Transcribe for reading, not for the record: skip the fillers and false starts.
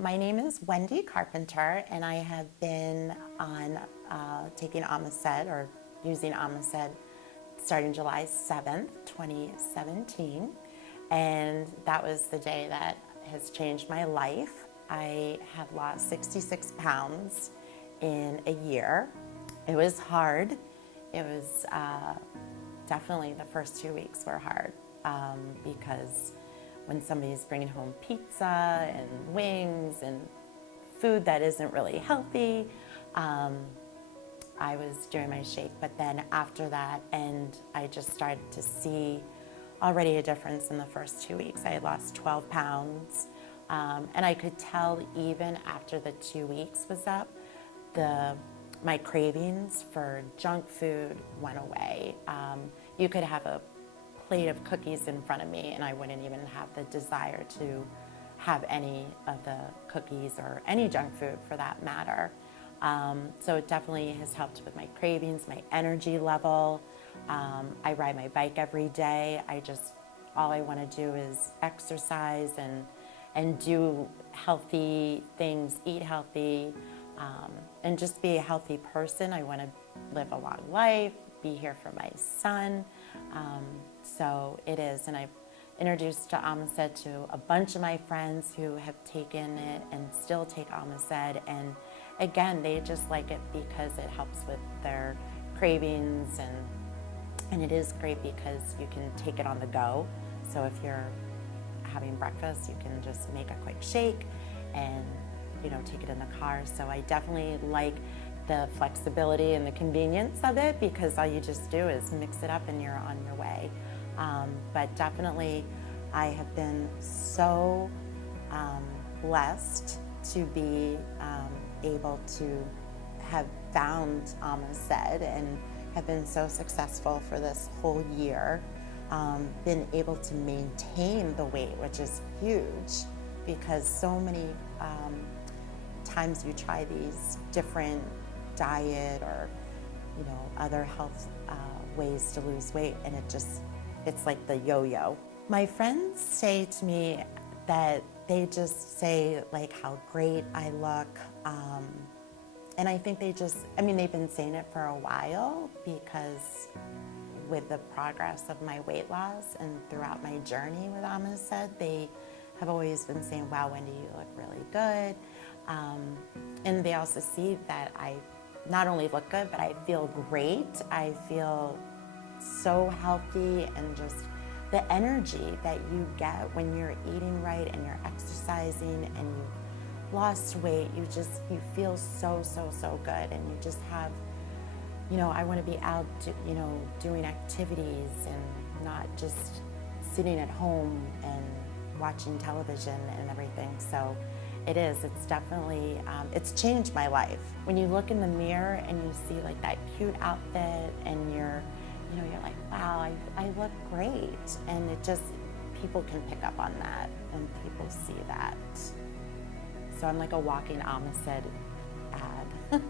My name is Wendy Carpenter, and I have been on taking Almased or using Almased starting July 7th, 2017. And that was the day that has changed my life. I have lost 66 pounds in a year. It was hard. It was definitely the first 2 weeks were hard because when somebody's bringing home pizza and wings and food that isn't really healthy, I was doing my shake. But then after that, and I just started to see already a difference in the first 2 weeks. I had lost 12 pounds. And I could tell even after the 2 weeks was up, my cravings for junk food went away. You could have a plate of cookies in front of me and I wouldn't even have the desire to have any of the cookies or any junk food for that matter. So it definitely has helped with my cravings, my energy level. I ride my bike every day. All I want to do is exercise and do healthy things, eat healthy, and just be a healthy person. I want to live a long life, be here for my son. So it is, and I've introduced to Almased to a bunch of my friends who have taken it and still take Almased, and again, they just like it because it helps with their cravings, and it is great because you can take it on the go. So if you're having breakfast, you can just make a quick shake and take it in the car. So I definitely like the flexibility and the convenience of it because all you just do is mix it up and you're on your way. But definitely I have been so blessed to be able to have found Almased and have been so successful for this whole year. Been able to maintain the weight, which is huge because so many times you try these different diet or other health ways to lose weight, and it's like the yo-yo. My friends say to me that they just say like how great I look, and I think they've been saying it for a while because with the progress of my weight loss and throughout my journey with Almased, they have always been saying, wow, Wendy, you look really good. And they also see that I not only look good, but I feel great. I feel so healthy, and just the energy that you get when you're eating right and you're exercising and you've lost weight, you feel so, so, so good. And you just have, I want to be out, doing activities and not just sitting at home and watching television and everything. So it's definitely, it's changed my life. When you look in the mirror and you see like that cute outfit and you're like, wow, I look great. And people can pick up on that and people see that. So I'm like a walking Almased ad.